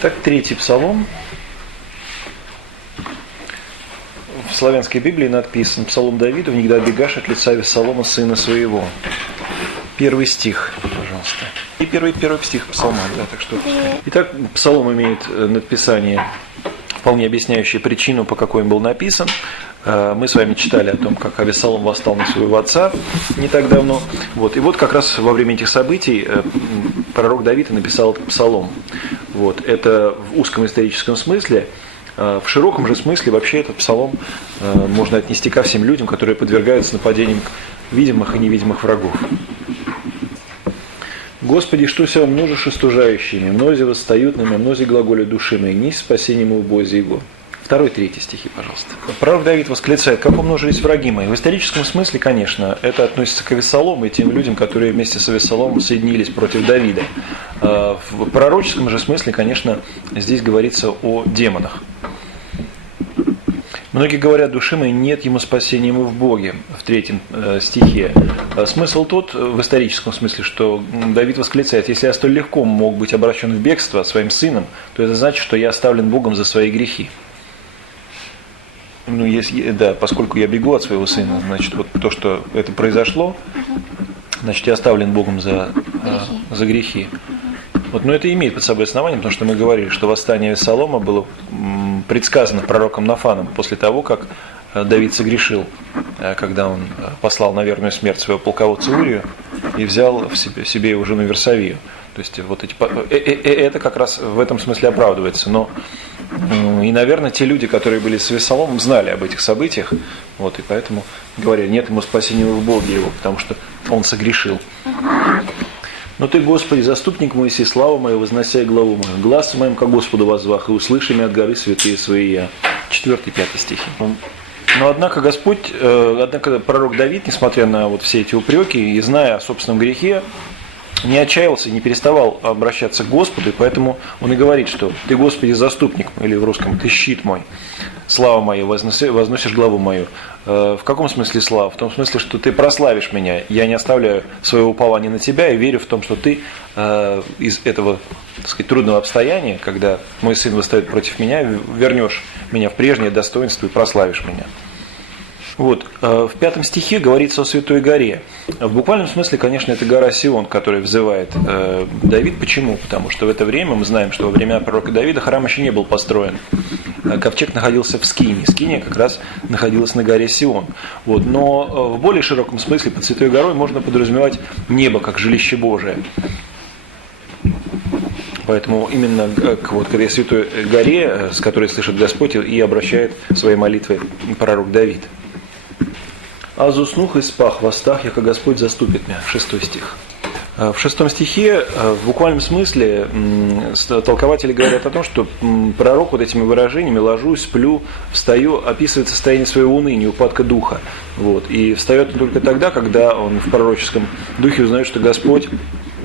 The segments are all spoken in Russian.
Итак, третий псалом. В славянской Библии написан Псалом Давида: «Никогда обегаешь от лица Авессалома, сына своего». Первый стих, пожалуйста. И первый стих псалма, да, так что. Итак, псалом имеет надписание, вполне объясняющее причину, по какой он был написан. Мы с вами читали о том, как Авессалом восстал на своего отца не так давно. Вот. И вот как раз во время этих событий пророк Давид написал этот псалом. Вот. Это в узком историческом смысле. В широком же смысле вообще этот псалом можно отнести ко всем людям, которые подвергаются нападениям видимых и невидимых врагов. «Господи, что ся умножишь остужающими, мнози восстают на меня, мнози глаголи души моей, несть спасение ему в Бозе его». 2-3 стихи, пожалуйста. Пророк Давид восклицает: «Как умножились враги мои». В историческом смысле, конечно, это относится к Авессалому и тем людям, которые вместе с Авессаломом соединились против Давида. В пророческом же смысле, конечно, здесь говорится о демонах. Многие говорят: души моей нет ему спасения ему в Боге, в 3 стихе. Смысл тот, в историческом смысле, что Давид восклицает: если я столь легко мог быть обращен в бегство своим сыном, то это значит, что я оставлен Богом за свои грехи. Ну, если, да, поскольку я бегу от своего сына, значит, вот то, что это произошло, значит, я оставлен Богом за грехи. Вот, но это имеет под собой основание, потому что мы говорили, что восстание Авессалома было предсказано пророком Нафаном после того, как Давид согрешил, когда он послал на верную смерть своего полководца Урию и взял в себе его жену Версавию. То есть вот это как раз в этом смысле оправдывается. Но и, наверное, те люди, которые были с Авессаломом, знали об этих событиях, вот, и поэтому говорили: нет ему спасения в Боге его, потому что он согрешил. «Но ты, Господи, заступник мой, и слава моя, вознося главу мою, глаз моим ко Господу воззвах, и услыши меня от горы святые свои я». 4-5 стихи. Но однако пророк Давид, несмотря на вот все эти упреки и зная о собственном грехе, не отчаялся и не переставал обращаться к Господу, и поэтому он и говорит, что «Ты, Господи, заступник мой», или в русском «Ты щит мой, слава моя, возносишь главу мою». В каком смысле слава? В том смысле, что Ты прославишь меня, я не оставляю своего упования на Тебя и верю в том, что Ты из этого, так сказать, трудного обстояния, когда мой сын восстает против меня, вернешь меня в прежнее достоинство и прославишь меня. Вот. В 5 стихе говорится о Святой горе. В буквальном смысле, конечно, это гора Сион, которую взывает Давид. Почему? Потому что в это время, мы знаем, что во времена пророка Давида храм еще не был построен. Ковчег находился в Скинии. Скиния как раз находилась на горе Сион. Вот. Но в более широком смысле под Святой горой можно подразумевать небо как жилище Божие. Поэтому именно к этой Святой горе, с которой слышит Господь, и обращает свои молитвы пророк Давид. «Аз уснух и спах востах, яко Господь заступит меня». 6 стих. В 6 стихе, в буквальном смысле, толкователи говорят о том, что пророк вот этими выражениями «ложусь, сплю, встаю» описывает состояние своего уныния, упадка духа. Вот. И встает он только тогда, когда он в пророческом духе узнает, что Господь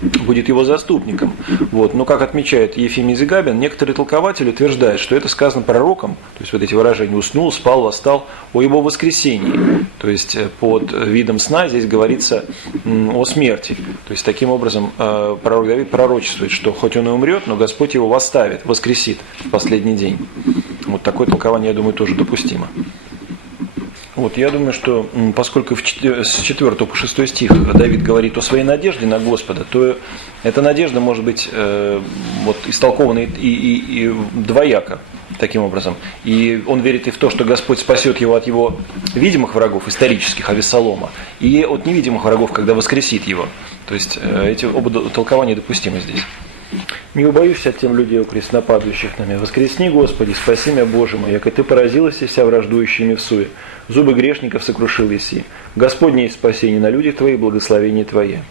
будет его заступником. Вот. Но, как отмечает Ефимий Зигабин, некоторые толкователи утверждают, что это сказано пророком, то есть вот эти выражения «уснул», «спал», «восстал», о его воскресении. То есть под видом сна здесь говорится о смерти. То есть таким образом пророк Давид пророчествует, что хоть он и умрет, но Господь его восставит, воскресит в последний день. Вот такое толкование, я думаю, тоже допустимо. Вот, я думаю, что поскольку с 4 по 6 стих Давид говорит о своей надежде на Господа, то эта надежда может быть вот, истолкована и двояко таким образом. И он верит и в то, что Господь спасет его от его видимых врагов, исторических, Авессалома, и от невидимых врагов, когда воскресит его. То есть эти оба толкования допустимы здесь. «Не убоюсь от тем людей, окрестнопадущих на меня. Воскресни, Господи, спаси меня, Боже мой, яко Ты поразилась и вся враждующими всуе. Зубы грешников сокрушил еси. Господне есть спасение на людях Твоих, благословение Твое».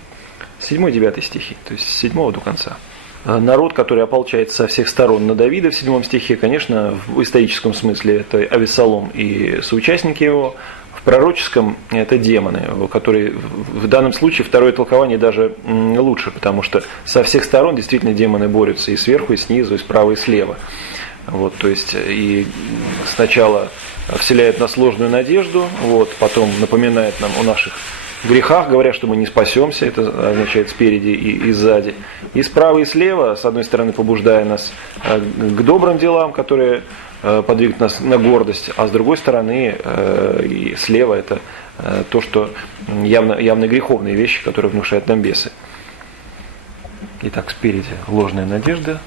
7-9 стихи, то есть с 7 до конца. Народ, который ополчается со всех сторон на Давида в 7 стихе, конечно, в историческом смысле это Авессалом и соучастники его. В пророческом это демоны, которые в данном случае второе толкование даже лучше, потому что со всех сторон действительно демоны борются и сверху, и снизу, и справа, и слева. Вот, то есть и сначала вселяет нас ложную надежду, вот, потом напоминает нам о наших грехах, говоря, что мы не спасемся, это означает спереди и сзади. И справа и слева, с одной стороны, побуждая нас к добрым делам, которые подвигнут нас на гордость, а с другой стороны, и слева это то, что явно греховные вещи, которые внушают нам бесы. Итак, спереди ложная надежда,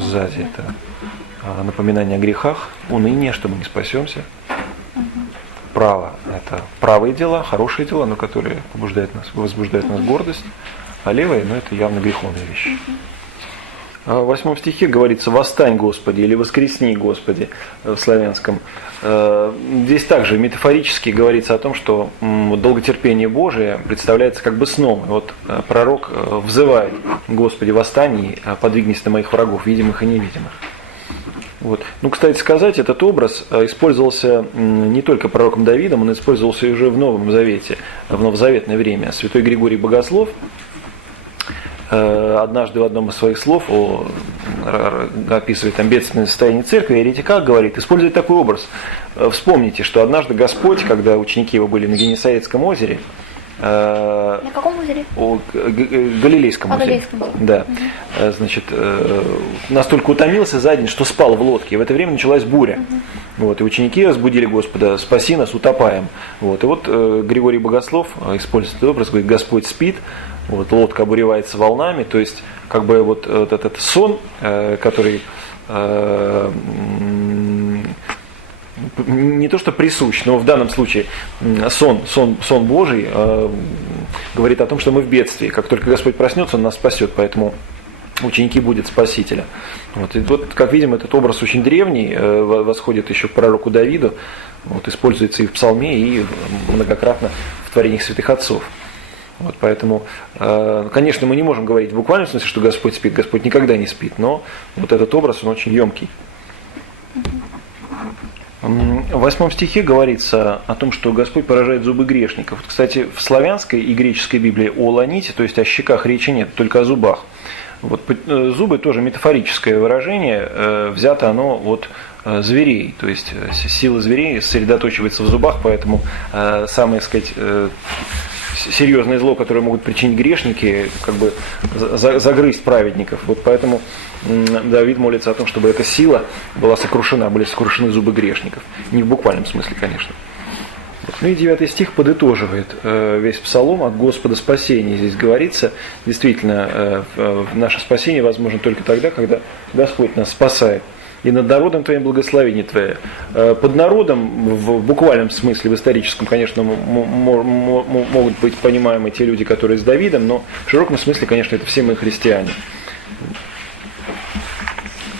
сзади это напоминание о грехах, уныние, что мы не спасемся. Право – это правые дела, хорошие дела, но которые возбуждают нас гордость, а левые – это явно греховные вещи. В 8 стихе говорится «Восстань, Господи» или «Воскресни, Господи» в славянском. Здесь также метафорически говорится о том, что долготерпение Божие представляется как бы сном. И вот пророк взывает: «Господи, восстань и подвигнись на моих врагов, видимых и невидимых». Вот. Ну, кстати сказать, этот образ использовался не только пророком Давидом, он использовался и уже в Новом Завете, в новозаветное время. Святой Григорий Богослов однажды в одном из своих слов описывает там бедственное состояние церкви, еретиках говорит, использует такой образ. Вспомните, что однажды Господь, когда ученики его были на Генесарецком озере, на каком озере? Галилейском озере. Да. Значит, настолько утомился за день, что спал в лодке. И в это время началась буря. Вот, и ученики разбудили Господа: «Спаси нас, утопаем». Вот, и вот Григорий Богослов использует этот образ, говорит: «Господь спит, вот, лодка обуревается волнами». То есть, как бы вот этот сон, который не то что присущ, но в данном случае сон Божий говорит о том, что мы в бедствии. Как только Господь проснется, Он нас спасет, поэтому ученики будут Спасителя. Вот. И вот, как видим, этот образ очень древний, восходит еще к пророку Давиду, вот, используется и в Псалме, и многократно в творениях святых отцов. Вот, поэтому, конечно, мы не можем говорить в буквальном смысле, что Господь спит. Господь никогда не спит, но вот этот образ, он очень емкий. В 8 стихе говорится о том, что Господь поражает зубы грешников. Вот, кстати, в славянской и греческой Библии о ланите, то есть о щеках, речи нет, только о зубах. Вот, зубы тоже метафорическое выражение, взято оно от зверей, то есть сила зверей сосредоточивается в зубах, поэтому самое, так сказать, серьезное зло, которое могут причинить грешники, как бы загрызть праведников. Вот поэтому Давид молится о том, чтобы эта сила была сокрушена, были сокрушены зубы грешников. Не в буквальном смысле, конечно. Ну и 9 стих подытоживает весь псалом: «От Господа спасение». Здесь говорится, действительно, наше спасение возможно только тогда, когда Господь нас спасает. «И над народом Твоим благословение Твое». Под народом, в буквальном смысле, в историческом, конечно, могут быть понимаемы те люди, которые с Давидом, но в широком смысле, конечно, это все мы христиане.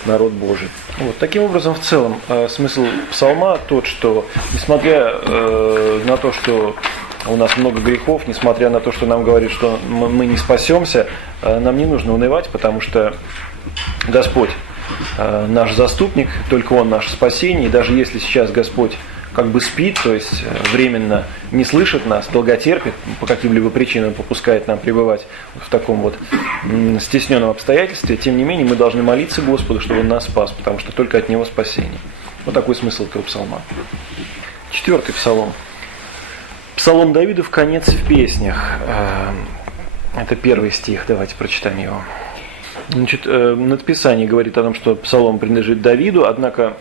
Народ Божий. Вот. Таким образом, в целом, смысл псалма тот, что, несмотря на то, что у нас много грехов, несмотря на то, что нам говорят, что мы не спасемся, нам не нужно унывать, потому что Господь наш заступник, только Он наше спасение. И даже если сейчас Господь как бы спит, то есть временно не слышит нас, долготерпит, по каким-либо причинам попускает нам пребывать в таком вот стесненном обстоятельстве, тем не менее мы должны молиться Господу, чтобы Он нас спас, потому что только от Него спасение. Вот такой смысл этого псалма. 4-й псалом. Псалом Давида в конец в песнях. Это 1 стих, давайте прочитаем его. Значит, надписание говорит о том, что псалом принадлежит Давиду, однако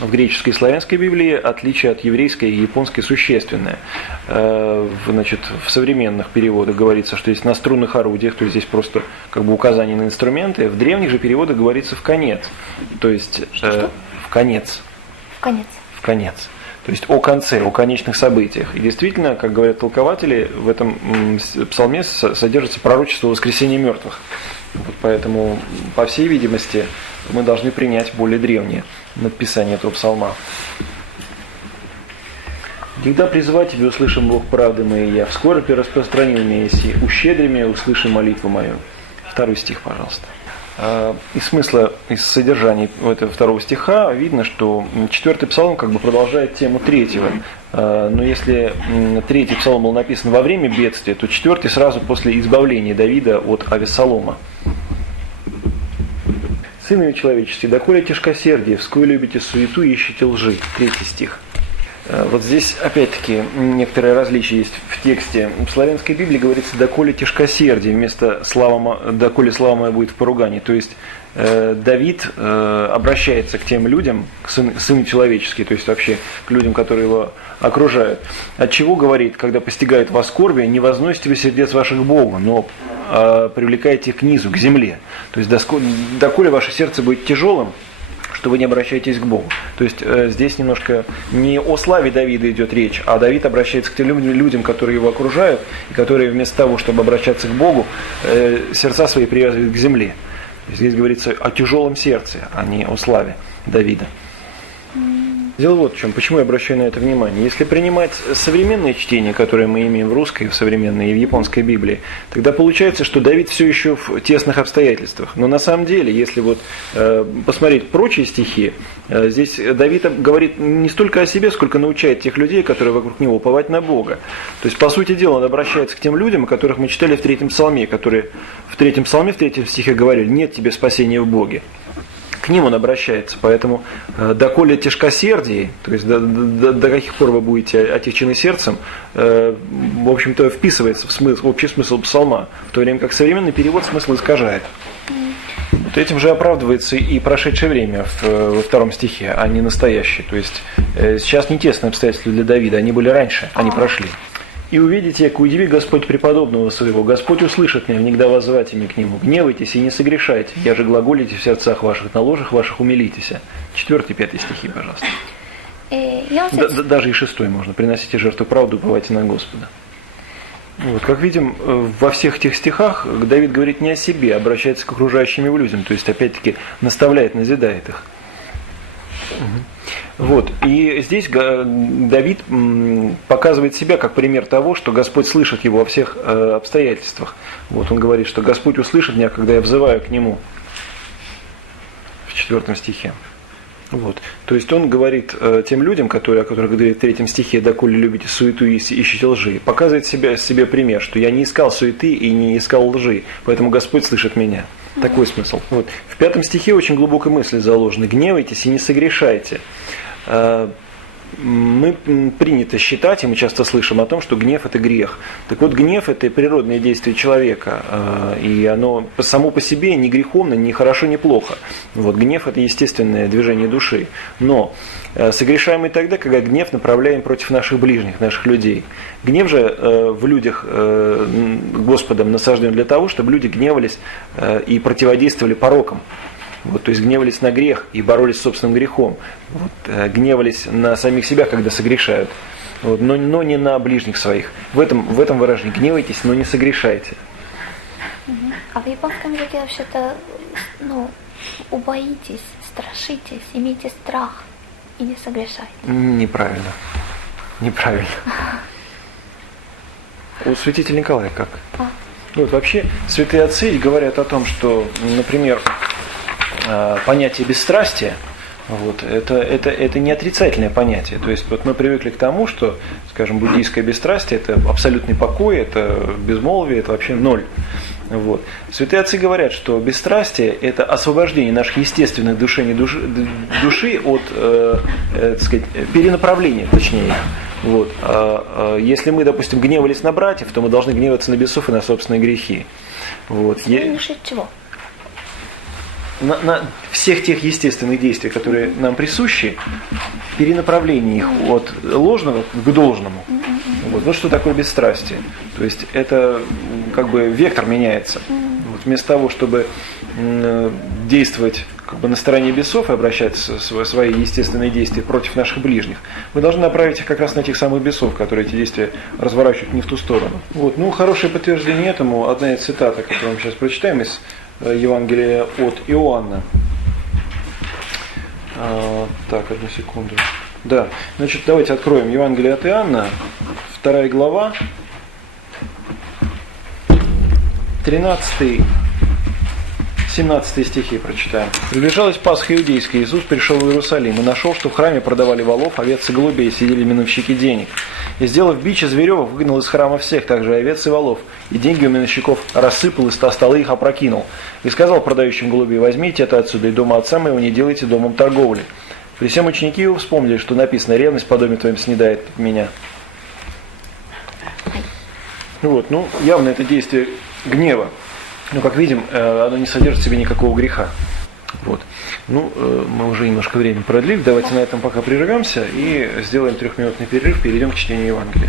в греческой и славянской Библии отличие от еврейской и японской существенное. Значит, в современных переводах говорится, что есть на струнных орудиях, то есть здесь просто как бы указание на инструменты. В древних же переводах говорится в конец, то есть в конец. В конец. То есть о конце, о конечных событиях. И действительно, как говорят толкователи, в этом псалме содержится пророчество воскресения мертвых. Вот поэтому, по всей видимости, мы должны принять более древнее надписание этого псалма. «Когда призывать Тебя, услышим, Бог правды моей, я вскоре Ты распространил меня, еси, ущедри меня, услыши молитву мою». 2 стих, пожалуйста. Из смысла, из содержания этого 2 стиха видно, что 4-й псалом как бы продолжает тему 3-го. Но если 3-й псалом был написан во время бедствия, то 4-й сразу после избавления Давида от Авессалома. «Сынове человеческие, доколе тяжкосердие, вскоре любите суету и ищете лжи». 3 стих. Вот здесь, опять-таки, некоторые различия есть в тексте. В славянской Библии говорится «доколе тяжкосердие» вместо «доколе слава моя будет в поругании». То есть Давид обращается к тем людям, к сыну человеческим, то есть вообще к людям, которые его окружают. От чего говорит, когда постигает вас скорби, не возносите вы сердец ваших к Богу, но привлекайте их к низу, к земле. То есть доколе ваше сердце будет тяжелым, что вы не обращаетесь к Богу. То есть здесь немножко не о славе Давида идет речь, а Давид обращается к тем людям, которые его окружают, и которые вместо того, чтобы обращаться к Богу, сердца свои привязывают к земле. Здесь говорится о тяжелом сердце, а не о славе Давида. Дело вот в чем, почему я обращаю на это внимание. Если принимать современное чтение, которое мы имеем в русской, в современной и в японской Библии, тогда получается, что Давид все еще в тесных обстоятельствах. Но на самом деле, если вот посмотреть прочие стихи, здесь Давид говорит не столько о себе, сколько научает тех людей, которые вокруг него, уповать на Бога. То есть, по сути дела, он обращается к тем людям, о которых мы читали в 3 псалме, которые в 3 псалме, в 3 стихе говорили: «Нет тебе спасения в Боге». К ним он обращается, поэтому доколе тяжкосердие, то есть до каких пор вы будете отягчены сердцем, в общем-то вписывается в общий смысл псалма, в то время как современный перевод смысл искажает. Вот этим же оправдывается и прошедшее время во 2 стихе, а не настоящее. То есть сейчас не тесные обстоятельства для Давида, они были раньше, они прошли. «И увидите, яко удиви Господь преподобного своего, Господь услышит меня, внегда воззвать ими к нему. Гневайтесь и не согрешайте, я же глаголите в сердцах ваших, на ложах ваших умилитесь». 4-5 стихи, пожалуйста. Даже и 6 можно. «Приносите жертву правду, уповайте на Господа». Вот, как видим, во всех этих стихах Давид говорит не о себе, а обращается к окружающим его людям, то есть, опять-таки, наставляет, назидает их. Вот. И здесь Давид показывает себя как пример того, что Господь слышит его во всех обстоятельствах. Вот он говорит, что Господь услышит меня, когда я взываю к Нему. В 4 стихе. Вот. То есть он говорит тем людям, о которых говорит в 3 стихе: «Доколе любите суету и ищете лжи», показывает себе пример, что я не искал суеты и не искал лжи, поэтому Господь слышит меня. Такой смысл. Вот. В 5 стихе очень глубокая мысль заложена: «Гневайтесь и не согрешайте». Мы принято считать, и мы часто слышим о том, что гнев – это грех. Так вот, гнев – это природное действие человека, и оно само по себе не греховно, ни хорошо, ни плохо. Вот, гнев – это естественное движение души. Но согрешаем мы тогда, когда гнев направляем против наших ближних, наших людей. Гнев же в людях Господом насажден для того, чтобы люди гневались и противодействовали порокам. Вот, то есть гневались на грех и боролись с собственным грехом. Вот, гневались на самих себя, когда согрешают. Вот, но не на ближних своих. В этом выражении: гневайтесь, но не согрешайте. А в японском языке вообще-то, убоитесь, страшитесь, имейте страх и не согрешайте. Неправильно. У святителя Николая как? Вот, вообще, святые отцы говорят о том, что, например, понятие бесстрастия, вот, это не отрицательное понятие. То есть вот мы привыкли к тому, что, скажем, буддийское бесстрастие – это абсолютный покой, это безмолвие, это вообще ноль. Вот. Святые отцы говорят, что бесстрастие – это освобождение наших естественных души от так сказать, перенаправления, точнее. Вот. Если мы, допустим, гневались на братьев, то мы должны гневаться на бесов и на собственные грехи. Вот. Чего? На всех тех естественных действий, которые нам присущи, перенаправление их от ложного к должному. Вот что такое бесстрастие. То есть это как бы вектор меняется. Вот вместо того, чтобы действовать как бы на стороне бесов и обращать свои естественные действия против наших ближних, мы должны направить их как раз на тех самых бесов, которые эти действия разворачивают не в ту сторону. Вот. Хорошее подтверждение этому одна из цитат, которую мы сейчас прочитаем из Евангелия от Иоанна. Так, одну секунду. Да, значит, давайте откроем Евангелие от Иоанна, 2 глава, 13-17 стихи прочитаем. «Приближалась Пасха иудейская, Иисус пришел в Иерусалим и нашел, что в храме продавали волов, овец и голубей, сидели миновщики денег. И, сделав бич из веревок, выгнал из храма всех, также овец и волов, и деньги у миновщиков рассыпал, и столы их опрокинул. И сказал продающим голубей: возьмите это отсюда, и дома отца моего не делайте домом торговли. При всем ученики его вспомнили, что написано: ревность подобие твоим снедает меня. Вот, ну, явно это действие гнева. Но, как видим, оно не содержит в себе никакого греха. Вот. Ну, мы уже немножко времени продлили. Давайте на этом пока прервемся и сделаем 3-минутный перерыв, перейдем к чтению Евангелия.